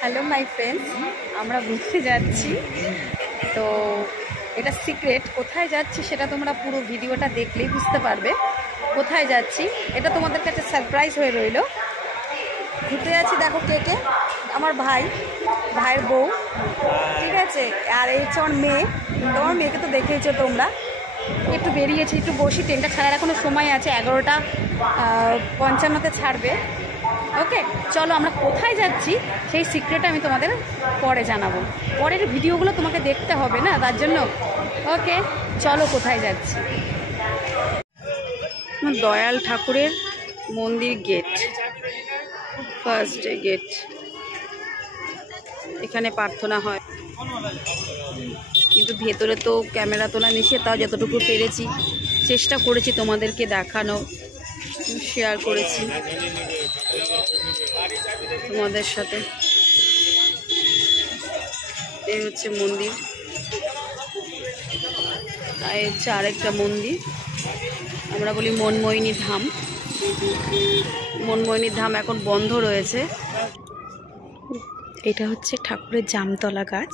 Hello my friends, আমরা ঘুরতে যাচ্ছি। তো এটা সিক্রেট, কোথায় যাচ্ছি সেটা তোমরা পুরো ভিডিওটা দেখলেই বুঝতে পারবে কোথায় যাচ্ছি। এটা তোমাদের কাছে সারপ্রাইজ হয়ে রইল। ঘুরতে যাচ্ছি, দেখো কে কে, আমার ভাইয়ের বউ, ঠিক আছে, আর এই হচ্ছে আমার মেয়ে। তোমার মেয়েকে তো দেখেইছো তোমরা। একটু বেরিয়েছি, একটু বসি, ট্রেনটা ছাড়ার এখনো সময় আছে, 11টা 55 ছাড়বে। ওকে, চলো আমরা কোথায় যাচ্ছি সেই সিক্রেট আমি তোমাদের পরে জানাবো। পরের ভিডিওগুলো তোমাকে দেখতে হবে না, তার জন্য। ওকে, চলো কোথায় যাচ্ছি। দয়াল ঠাকুরের মন্দির গেট, ফার্স্ট গেট। এখানে প্রার্থনা হয়, কিন্তু ভেতরে তো ক্যামেরা তোলা নিষেধ। তাও যতটুকু পেরেছি চেষ্টা করেছি তোমাদেরকে দেখানো, শেয়ার করেছি তোমাদের সাথে। এই হচ্ছে মন্দির, এই হচ্ছে আরেকটা মন্দির, আমরা বলি মনমোহিনী ধাম। মনমোহিনী ধাম এখন বন্ধ রয়েছে। এটা হচ্ছে ঠাকুরের জামতলা গাছ।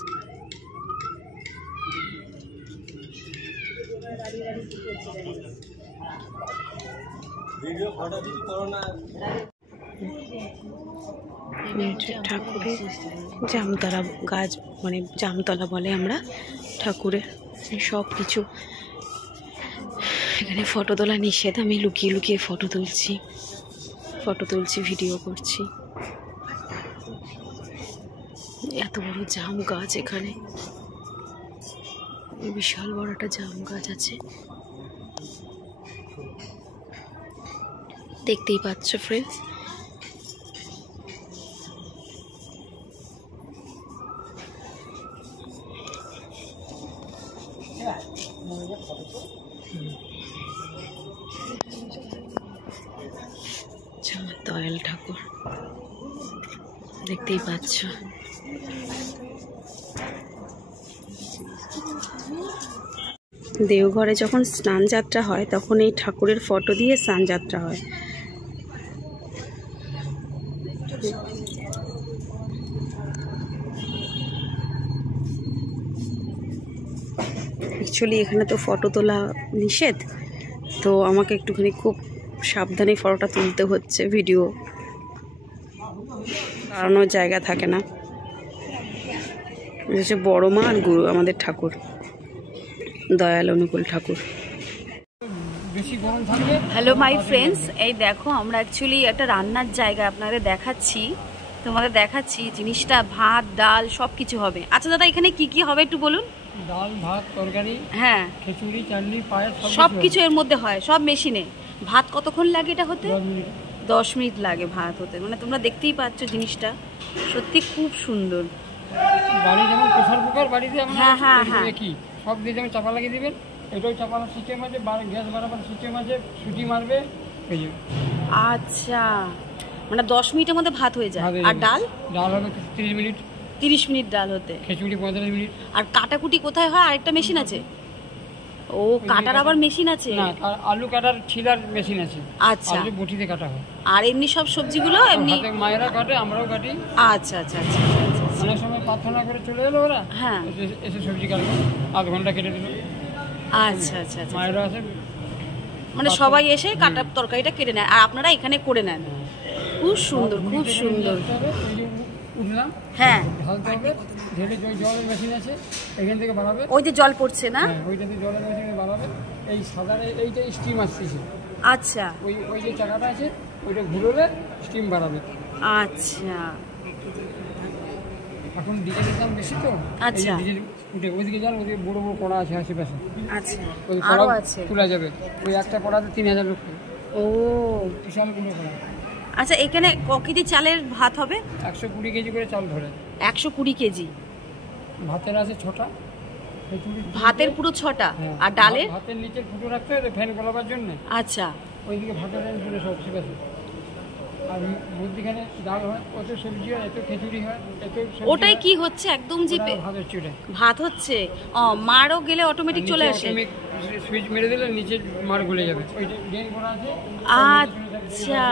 ঠাকুরের জামতলা গাছ, মানে জামতলা বলে আমরা ঠাকুরের। সব কিছু এখানে ফটো তোলা নিষেধ। আমি লুকিয়ে লুকিয়ে ফটো তুলছি, ভিডিও করছি। এত বড় জাম গাছ, এখানে বিশাল বড় একটা জাম গাছ আছে, দেখতেই পাচ্ছ ফ্রেন্ডস। দয়াল ঠাকুর দেখতেই পাচ্ছ। দেওঘরে যখন স্নান যাত্রা হয় তখন এই ঠাকুরের ফটো দিয়ে স্নান যাত্রা হয়। অ্যাকচুয়ালি এখানে তো ফটো তোলা নিষেধ, তো আমাকে একটুখানি খুব সাবধানে ফটোটা তুলতে হচ্ছে। ভিডিও দাঁড়ানোর জায়গা থাকে না। হচ্ছে বড় মা আর গুরু, আমাদের ঠাকুর দয়াল অনুকূল ঠাকুর। হ্যালো মাই ফ্রেন্ডস, এই দেখো আমরা অ্যাকচুয়ালি একটা রান্নার জায়গা আপনাদের তোমাদের দেখাচ্ছি জিনিসটা। ভাত, ডাল সব কিছু হবে। আচ্ছা দাদা, এখানে কি কি হবে একটু বলুন। ডাল, ভাত, তরকারি, হ্যাঁ, খিচুড়ি, চাটনি, পায়েস সব কিছু এর মধ্যে হয়, সব মেশিনে। ভাত কতক্ষণ লাগে এটা হতে? 10 মিনিট লাগে ভাত হতে। মানে তোমরা দেখতেই পাচ্ছ জিনিসটা সত্যি খুব সুন্দর। বাড়ি যেমন প্রেসার কুকার, বাড়িতে হ্যাঁ হ্যাঁ হ্যাঁ, কি সব দিয়ে যেমন চাপা লাগিয়ে দিবেন, এটাও চাপানোর সিস্টেম আছে, গ্যাস বাড়াবার সিস্টেম আছে, সুটি মারবে। আচ্ছা, মানে 10 মিনিটের মধ্যে ভাত হয়ে যায়। আর ডাল হবে 30 মিনিট। 30 মিনিট ডাল হতে। খিচুড়ি 45 মিনিট। আর কাটাকুটি কোথায় হয়? আরেকটা মেশিন আছে? ও, কাটার আবার মেশিন আছে? না, আলু কাটার ছিলার মেশিন আছে। আচ্ছা, আলু বটিতে কাটা হয়। আর এমনি সব সবজিগুলো এমনি মায়েরা কাটে, আমরাও কাটি। আচ্ছা আচ্ছা আচ্ছা, অনেক সময় প্রার্থনা করে চলে এলো ওরা, হ্যাঁ, এসে সবজি কাটলো, আধ ঘন্টা কেটে দিল। আচ্ছা আচ্ছা আচ্ছা, মায়েরা আছে, মানে সবাই এসে কাটার তরকারিটা কেটে নেয় আর আপনারা এখানে করে নেন। খুব সুন্দর, খুব সুন্দর। উঠলাম, হ্যাঁ, ঢালতে হবে, ঢেলে জলের মেশিন আছে, এখান থেকে বাড়াবে। ওই যে জল পড়ছে না, ওইটাতে জলের মেশিনে বাড়াবে। এই সাদা এইটা স্টিম আসতেছে। আচ্ছা, ওই যে চাকাটা আছে ওইটা ঘুরলে স্টিম বাড়াবে। আচ্ছা, এখন ডিজেলের দাম বেশি তো। আচ্ছা, ডিজেল উঠে ওইদিকে যান, ওইদিকে বড় বড় কড়া আছে আশেপাশে। আচ্ছা, ওই আরো আছে, তোলা যাবে। ওই একটা কড়াতে 3000 লোক। ও, বিশাল গুলো কড়া। আচ্ছা, এখানে ক কেজি চালের ভাত হবে? 120 কেজি করে চাল ধরে। 120 কেজি। ভাতের আছে 6টা, ভাতের পুরো 6টা। আর ডালের? ভাতের নিচে ফুটো রাখতে হবে ফ্যান গলাবার জন্য। আচ্ছা, ওইদিকে ভাতের পুরো সব শিবাসে। আর মধ্যখানে ডাল হয়, কত সবজি হয়, এত খিচুড়ি হয়, এত সবজি। ওটাই কি হচ্ছে একদম জিপে ভাতের চুড়ে ভাত হচ্ছে। ও, মারও গেলে অটোমেটিক চলে আসে। সুইচ মেরে দিলে নিচে মার গলে যাবে। ওই যে ড্রেন করা আছে। আচ্ছা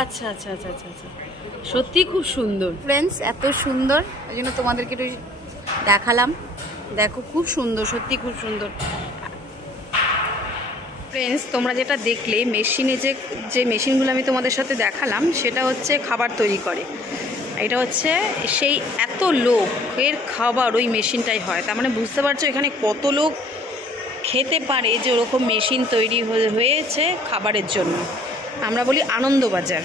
আচ্ছা আচ্ছা আচ্ছা আচ্ছা, সত্যি খুব সুন্দর ফ্রেন্ডস, এত সুন্দর, এই জন্য তোমাদেরকে একটু দেখালাম। দেখো খুব সুন্দর, সত্যি খুব সুন্দর। ফ্রেন্ডস, তোমরা যেটা দেখলে মেশিনে যে মেশিনগুলো আমি তোমাদের সাথে দেখালাম, সেটা হচ্ছে খাবার তৈরি করে। এটা হচ্ছে সেই এত লোকের খাবার ওই মেশিনটাই হয়। তার মানে বুঝতে পারছো এখানে কত লোক খেতে পারে, যে ওরকম মেশিন তৈরি হয়েছে খাবারের জন্য। আমরা বলি আনন্দবাজার,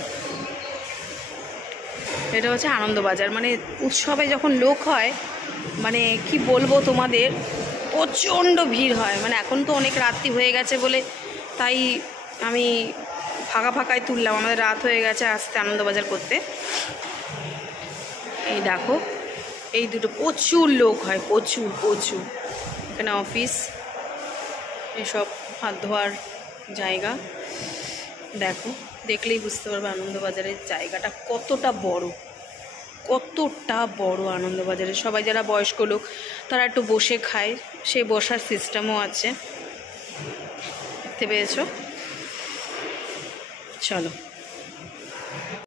এটা হচ্ছে আনন্দবাজার। মানে উৎসবে যখন লোক হয়, মানে কি বলবো তোমাদের, প্রচণ্ড ভিড় হয়। মানে এখন তো অনেক রাত্রি হয়ে গেছে বলে তাই আমি ফাঁকায় তুললাম, আমাদের রাত হয়ে গেছে আসতে আনন্দবাজার করতে। এই দেখো এই দুটো প্রচুর লোক হয়, প্রচুর। এখানে অফিস, এসব হাত ধোয়ার জায়গা। দেখো, দেখলেই বুঝতে পারবে আনন্দবাজারের জায়গাটা কতটা বড়। আনন্দবাজারে সবাই যারা বয়স্ক লোক তারা একটু বসে খায়, সেই বসার সিস্টেমও আছে, দেখতে পেয়েছো? চলো।